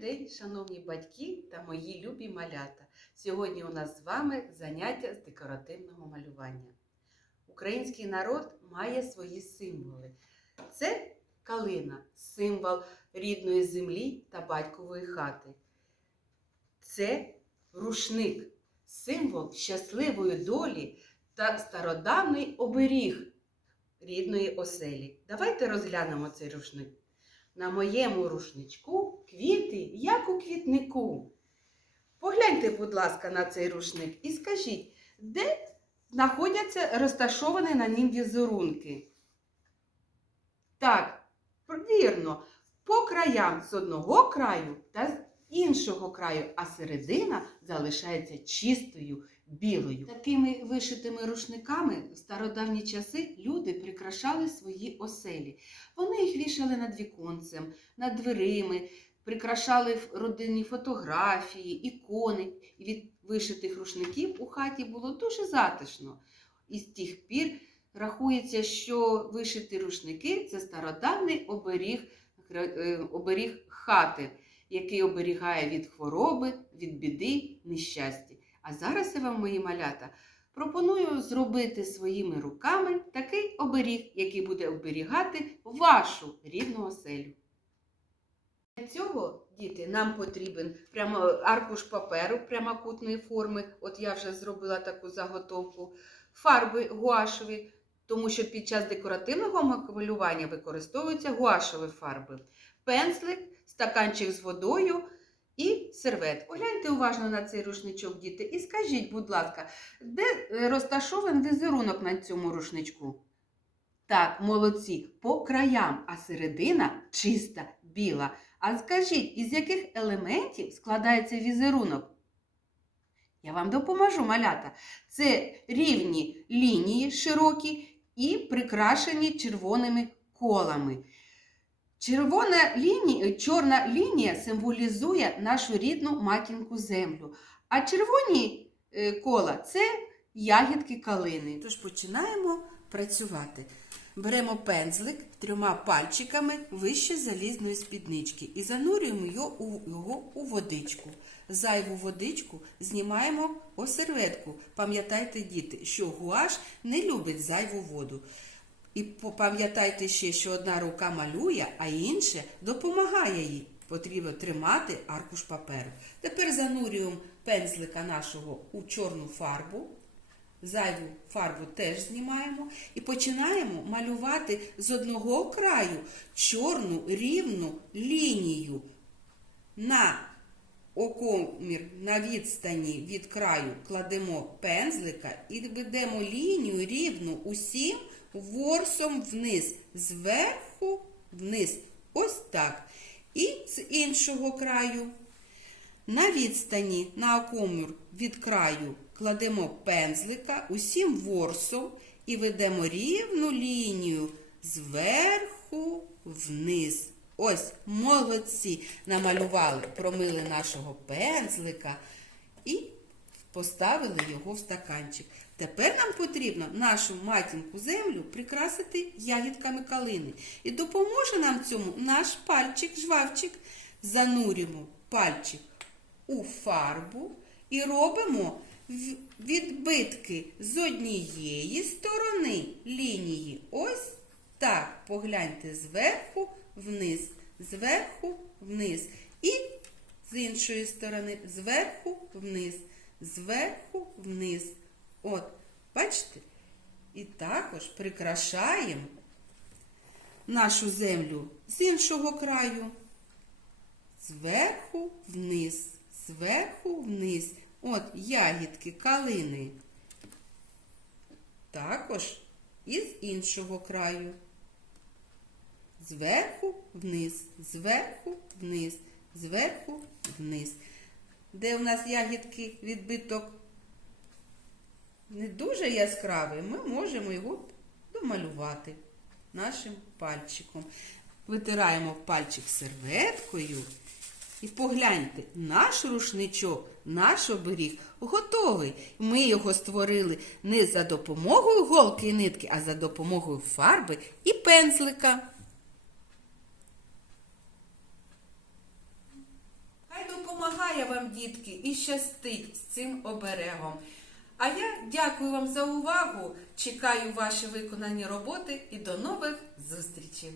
день, шановні батьки та мої любі малята. Сьогодні у нас з вами заняття з декоративного малювання. Український народ має свої символи. Це калина, символ рідної землі та батькової хати. Це рушник, символ щасливої долі та стародавний оберіг рідної оселі. Давайте розглянемо цей рушник. На моєму рушничку квіти, як у квітнику. Погляньте, будь ласка, на цей рушник і скажіть, де знаходяться розташовані на нім візерунки? Так, вірно, по краям з одного краю та з іншого краю, а середина залишається чистою, білою. Такими вишитими рушниками в стародавні часи люди прикрашали свої оселі. Вони їх вішали над віконцем, над дверима, прикрашали родинні фотографії, ікони. І від вишитих рушників у хаті було дуже затишно. І з тих пір рахується, що вишиті рушники це стародавний оберіг, е, оберіг хати, який оберігає від хвороби, від біди, нещастя. А зараз я вам, мої малята, пропоную зробити своїми руками такий оберіг, який буде оберігати вашу рідну оселю. Для цього, діти, нам потрібен прямо аркуш паперу прямокутної форми. От я вже зробила таку заготовку, фарби гуашеві, тому що під час декоративного малювання використовуються гуашеві фарби, пензлик, стаканчик з водою і сервет. Погляньте уважно на цей рушничок, діти, і скажіть, будь ласка, де е, розташований візерунок на цьому рушничку? Так, молодці, по краям, а середина чиста, біла. А скажіть, із яких елементів складається візерунок? Я вам допоможу, малята. Це рівні лінії широкі і прикрашені червоними колами. Червона лінія, чорна лінія символізує нашу рідну матінку землю, а червоні е, кола це ягідки калини. Тож починаємо працювати. Беремо пензлик трьома пальчиками вище залізної спіднички і занурюємо його у, водичку. Зайву водичку знімаємо о. Пам'ятайте, діти, що гуаш не любить зайву воду. І пам'ятайте ще, що одна рука малює, а інша допомагає їй. Потрібно тримати аркуш паперу. Тепер занурюємо пензлика нашого у чорну фарбу. Зайву фарбу теж знімаємо і починаємо малювати з одного краю чорну рівну лінію на окомір на відстані від краю кладемо пензлика і ведемо лінію рівну усім ворсом вниз, зверху вниз. Ось так. І з іншого краю на відстані на окомір від краю кладемо пензлика усім ворсом і ведемо рівну лінію зверху вниз. Ось, молодці, намалювали, промили нашого пензлика і поставили його в стаканчик. Тепер нам потрібно нашу матінку землю прикрасити ягідками калини. І допоможе нам цьому наш пальчик, жвавчик. Занурюємо пальчик у фарбу і робимо відбитки з однієї сторони лінії. Ось так. Погляньте зверху вниз, зверху вниз. І з іншої сторони зверху вниз, зверху вниз. От, бачите? І також прикрашаємо нашу землю з іншого краю. Зверху вниз, зверху вниз. От ягідки калини. Також і з іншого краю. Зверху вниз, зверху вниз, зверху вниз. Де у нас ягідки відбиток не дуже яскравий, ми можемо його домалювати нашим пальчиком. Витираємо пальчик серветкою. І погляньте, наш рушничок, наш оберіг готовий. Ми його створили не за допомогою голки і нитки, а за допомогою фарби і пензлика. Вам, дітки, і щастить з цим оберегом. А я дякую вам за увагу. Чекаю ваші виконані роботи і до нових зустрічей!